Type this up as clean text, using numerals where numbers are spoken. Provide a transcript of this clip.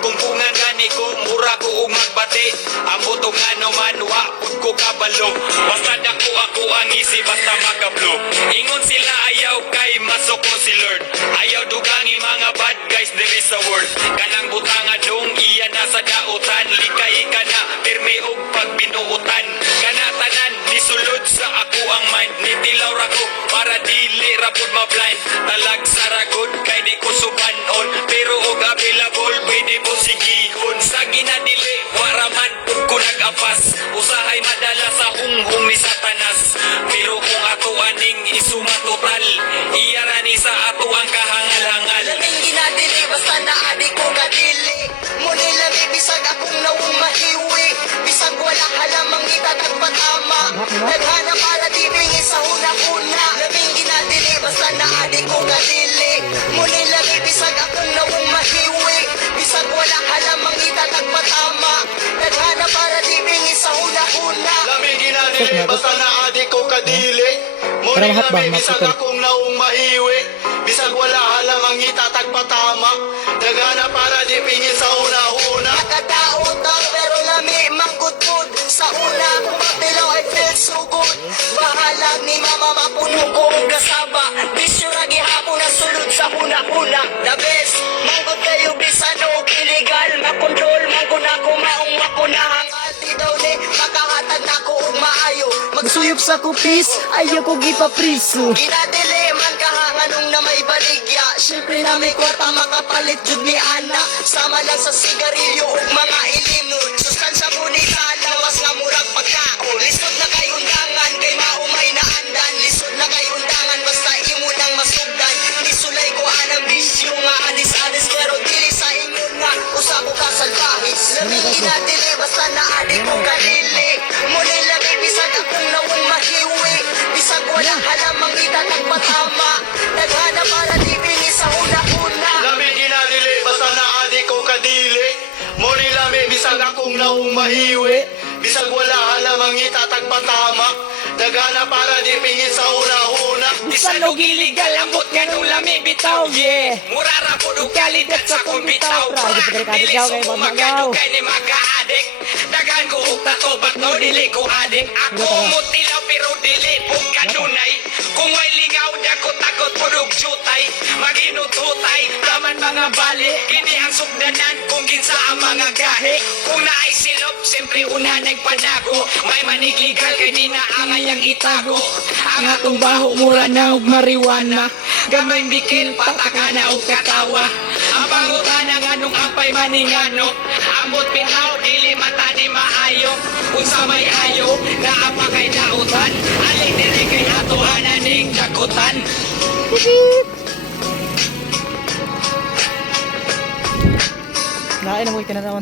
Kung pungan gani ko, mura ko og magbati. Ambot og ano man, wa pud ko kabalo. Basta dako ako ang isi, basta makablo. Ingon sila ayaw kay masoko si Lord. Ayaw dugangi mga bad guys, there is a word. Kanang butanga dong, iya na sa dautan. Likay ka na, pirmi og pagbinuutan. Kana tanan, nisulod sa ako ang mind. Nitilaw ra ko, para dili ra pud ma-blind. Talag saragod, kay di ko subanon. Pero og available, pwede mo sigihon. Sa ginadili, waraman pud ko nag-apas. Usahay madala sa hunghong ni Satanas. Pero kung ato aning isumatotal, iyarani sa ato ang kahangal-hangal. Laming ginadili, basta naadi ko kadili. Muli lami, bisag akong nawong mahiwi. Bisag wala halamang itatagpatama. Naghana para di bingin sa huna-huna. Laming ginadili, basta naadi ko kadili. Muli lami, bisag akong nawong mahiwi. Bisag wala halamang itatagpatama. Naghana para di bingin sa huna-huna. Lamig ginadili, basta naadi ko kadili. Muli lamig, bisag akong naong mahiwi. Bisag wala halamang itatagpatama. Nagana para di pingin sa una-una. Nakadaot ang pero lami mangkutod. Sa una kung matilaw I feel so good. Bahala ni mama mapuno ko ang kasaba. Bisyura gihapon na sulod sa huna-huna. The best, manggod kayo bisan o illegal. Makondol, manggod ako maong makunahang. Alti daw ni makahatag na ko og maayo. Magsuyop sa kupis, ayaw ko gipapriso. Ginadili man kahanganong na may baligya. Siyempre na may kwarta makapalit jud ni Ana. Sama lang sa sigarilyo ug mga ilimnon. Sustansya bonita lawas nga murag pagkaon. Lisod na kay undangan kay maumay na andan. Lisod na kay undangan basta imo nang masugdan. Nisulay ko anang bisyo nga anis-anis pero dili sa inyo nga usab ko ka salbahis. Laming ginadili basta naadi ko kalili. Muli lami bisag akong nawong mahiwi. Bisag wala halamang itatagpatama. Naghana para di bingin sa una-una. Lamig ginadili, basta naadi ko kadili. Muli lamig, bisag akong naong mahiwi. Bisag wala halamang itatagpatama. Nagana para di pingin sa una-una. Bisan og illegal, ambot nga nung lami bitaw, yeah. Mura ra po og Kalidad sa kong bitaw, pra. Di pa Dili ikaw so kay ko mamagaw. magkadugay ni maka-adik. Daghan ko og tato, ba't no dili ko adik. Ako mutilaw pero dili po kanunay. Kung may lingaw, dako takot po og jutay. Maginututay, taman mga bali. Kini ang sugdanan kung ginsa ang mga gahi. Kung naay silop, siyempre una nagpanago. May manigligal kay di na angay ang itago. Ang atong baho mura na og mariwana. Gamay bikil, patakana og kakawa. Ang pangutana nga nung apay maningano. Ambot pinaw, dili mata di maayo. Kung sa may ayo, naapa kay dautan. Aling diri kay atuhanan ning dakutan. Nain na mo itinanawan